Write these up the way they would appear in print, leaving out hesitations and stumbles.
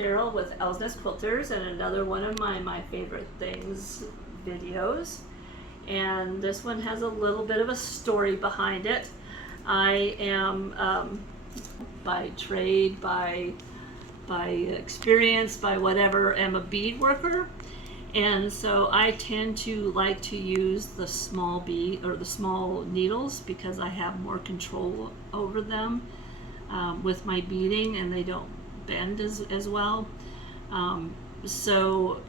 Carol with Owl's Nest Quilters, and another one of my favorite things videos. And this one has a little bit of a story behind it. I am by trade, by experience, by whatever, am a bead worker, and so I tend to like to use the small bead or the small needles because I have more control over them with my beading, and they don't bend as well. So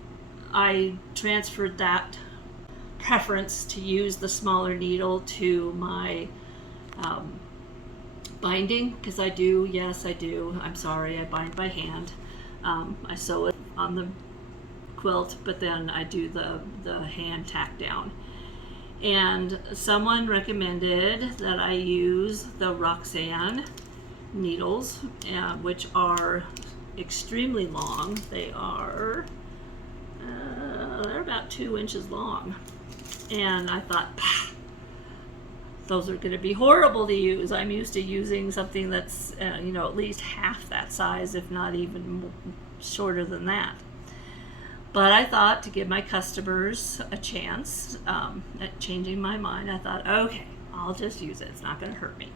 I transferred that preference to use the smaller needle to my binding, because I do, yes I do, I'm sorry, I bind by hand. I sew it on the quilt, but then I do the hand tack down. And someone recommended that I use the Roxanne needles, which are extremely long. They are they're about 2 inches long, and I thought, those are going to be horrible to use. I'm used to using something that's you know, at least half that size, if not even shorter than that. But I thought, to give my customers a chance at changing my mind, I thought, okay, I'll just use it. It's not going to hurt me.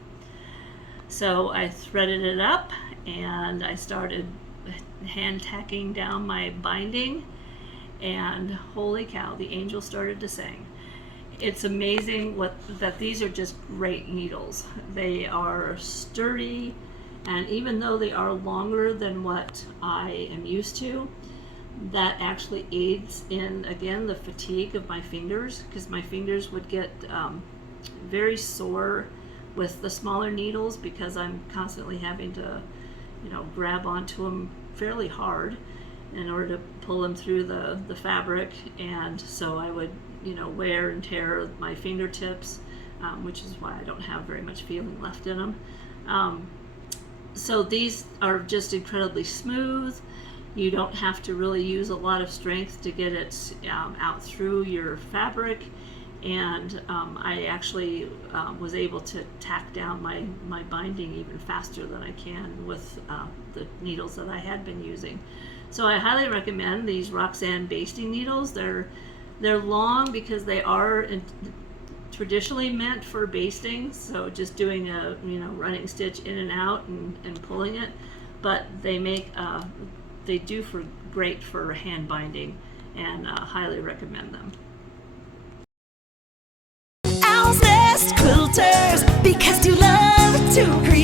So I threaded it up and I started hand tacking down my binding, and holy cow, the angel started to sing. It's amazing that these are just great needles. They are sturdy, and even though they are longer than what I am used to, that actually aids in, again, the fatigue of my fingers, because my fingers would get very sore with the smaller needles because I'm constantly having to, you know, grab onto them fairly hard in order to pull them through the fabric. And so I would, you know, wear and tear my fingertips, which is why I don't have very much feeling left in them. So these are just incredibly smooth. You don't have to really use a lot of strength to get it out through your fabric. And I actually was able to tack down my binding even faster than I can with the needles that I had been using. So I highly recommend these Roxanne Basting Needles. They're long because they are traditionally meant for basting, so just doing a, you know, running stitch in and out and pulling it. But they make they do for great for hand binding, and highly recommend them. Owl's Nest Quilters, because you love to create.